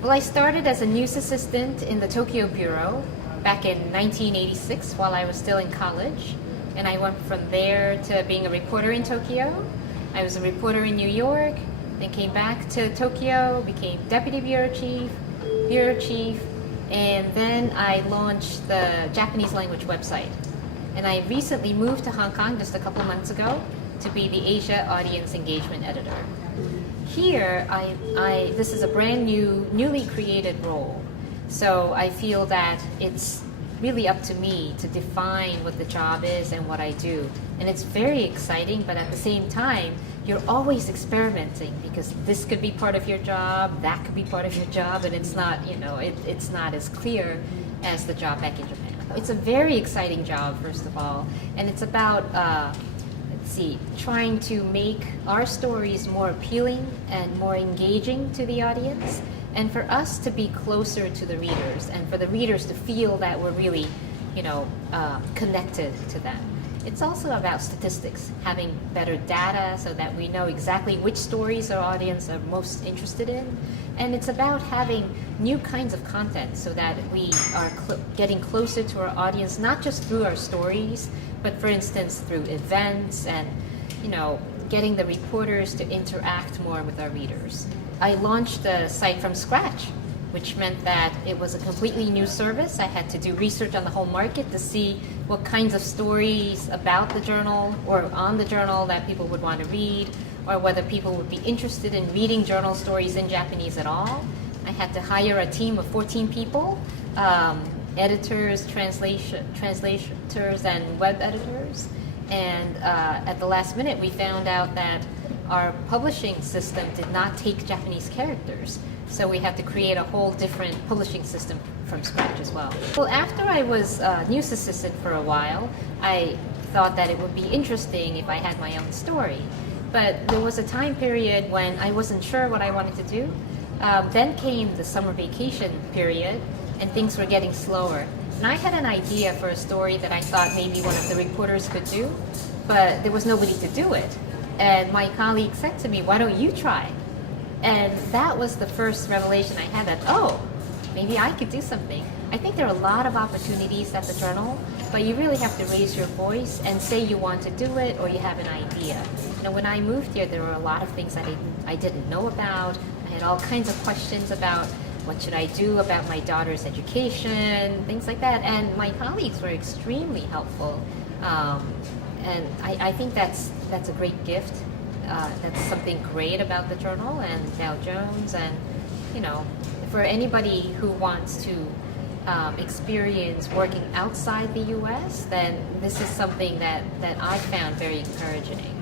Well, I started as a news assistant in the Tokyo bureau back in 1986 while I was still in college. And I went from there to being a reporter in Tokyo. I was a reporter in New York, then came back to Tokyo, became deputy bureau chief, and then I launched the Japanese language website. And I recently moved to Hong Kong just a couple months ago to be the Asia Audience Engagement Editor. Here, this is a brand new, newly created role. So I feel that it's really up to me to define what the job is and what I do. And it's very exciting, but at the same time, you're always experimenting because this could be part of your job, that could be part of your job, and it's not, it's not as clear as the job back in Japan. It's a very exciting job, first of all, and it's about trying to make our stories more appealing and more engaging to the audience, and for us to be closer to the readers, and for the readers to feel that we're really, connected to them. It's also about statistics, having better data so that we know exactly which stories our audience are most interested in. And it's about having new kinds of content so that we are getting closer to our audience, not just through our stories, but for instance, through events and, getting the reporters to interact more with our readers. I launched the site from scratch, which meant that it was a completely new service. I had to do research on the whole market to see what kinds of stories about the journal or on the journal that people would want to read, or whether people would be interested in reading journal stories in Japanese at all. I had to hire a team of 14 people, editors, translators, and web editors. And at the last minute, we found out that our publishing system did not take Japanese characters. So we had to create a whole different publishing system from scratch as well. Well, after I was a news assistant for a while, I thought that it would be interesting if I had my own story. But there was a time period when I wasn't sure what I wanted to do. Then came the summer vacation period, and things were getting slower. And I had an idea for a story that I thought maybe one of the reporters could do, but there was nobody to do it. And my colleague said to me, "Why don't you try?" And that was the first revelation I had that, maybe I could do something. I think there are a lot of opportunities at the journal, but you really have to raise your voice and say you want to do it or you have an idea. And when I moved here, there were a lot of things that I didn't know about. I had all kinds of questions about what should I do about my daughter's education, things like that. And my colleagues were extremely helpful. And I think that's a great gift. That's something great about the journal and Dow Jones. And, for anybody who wants to experience working outside the U.S., then this is something that I found very encouraging.